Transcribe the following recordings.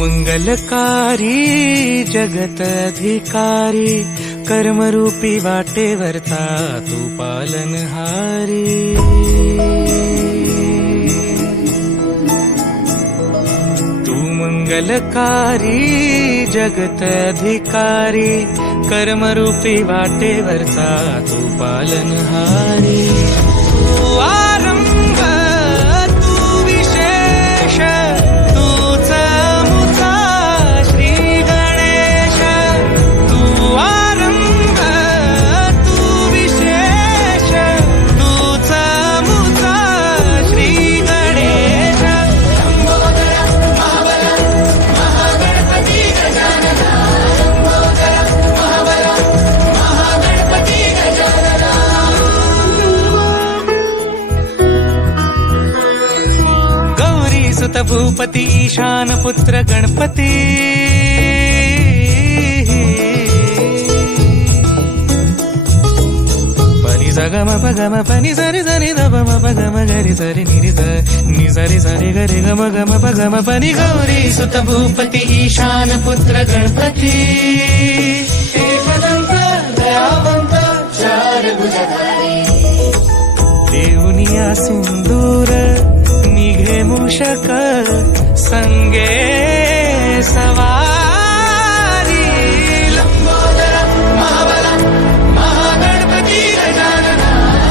मंगलकारी जगत अधिकारी कर्मरूपी वाटेवरचा तू पालनहारी। तू मंगलकारी जगत अधिकारी कर्मरूपी वाटेवरचा तू पालनहारी। तू आरंभ तू विशेष तूच मुचा श्री गणेश। तू आरंभ तू विशेष तूच मुचा श्री गणेश। सुत भूपती ईशान पुत्र गणपती। पनि सगम पगम पनि सरि सरि ध म पगम गरि सरि नि सरि सरि गरि गम गम पगम पनि गौरी सुत भूपती ईशान पुत्र गणपती। एकदंत दयावंत चार भुजधारी देऊनिया सिंदूर निघे मूषक संगे सवारी। लंबोदर महाबल महागणपती गजानना।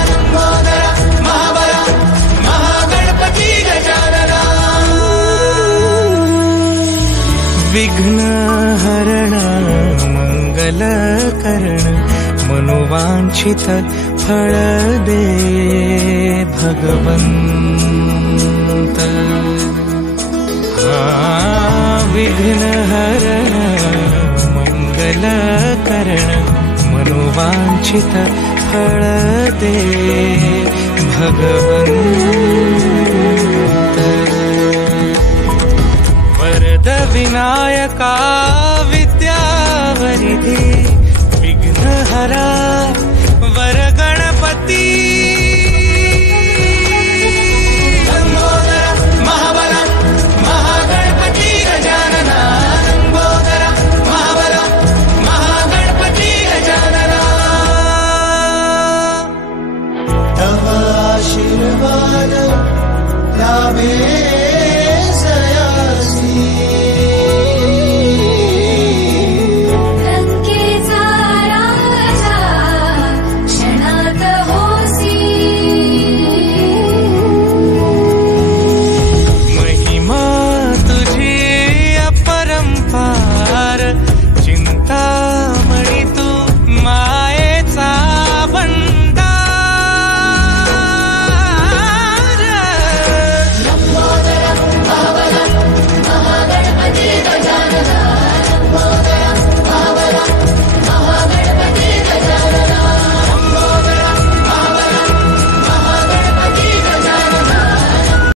लंबोदर महाबल महागणपती गजानना। विघ्न हरण मंगल करण मनोवांछित फळ दे भगवंत। विघ्न हरण मंगल करण मनोवांछित फळ दे भगवंत। वरद विनायका विद्यावरिधी विघ्नहरा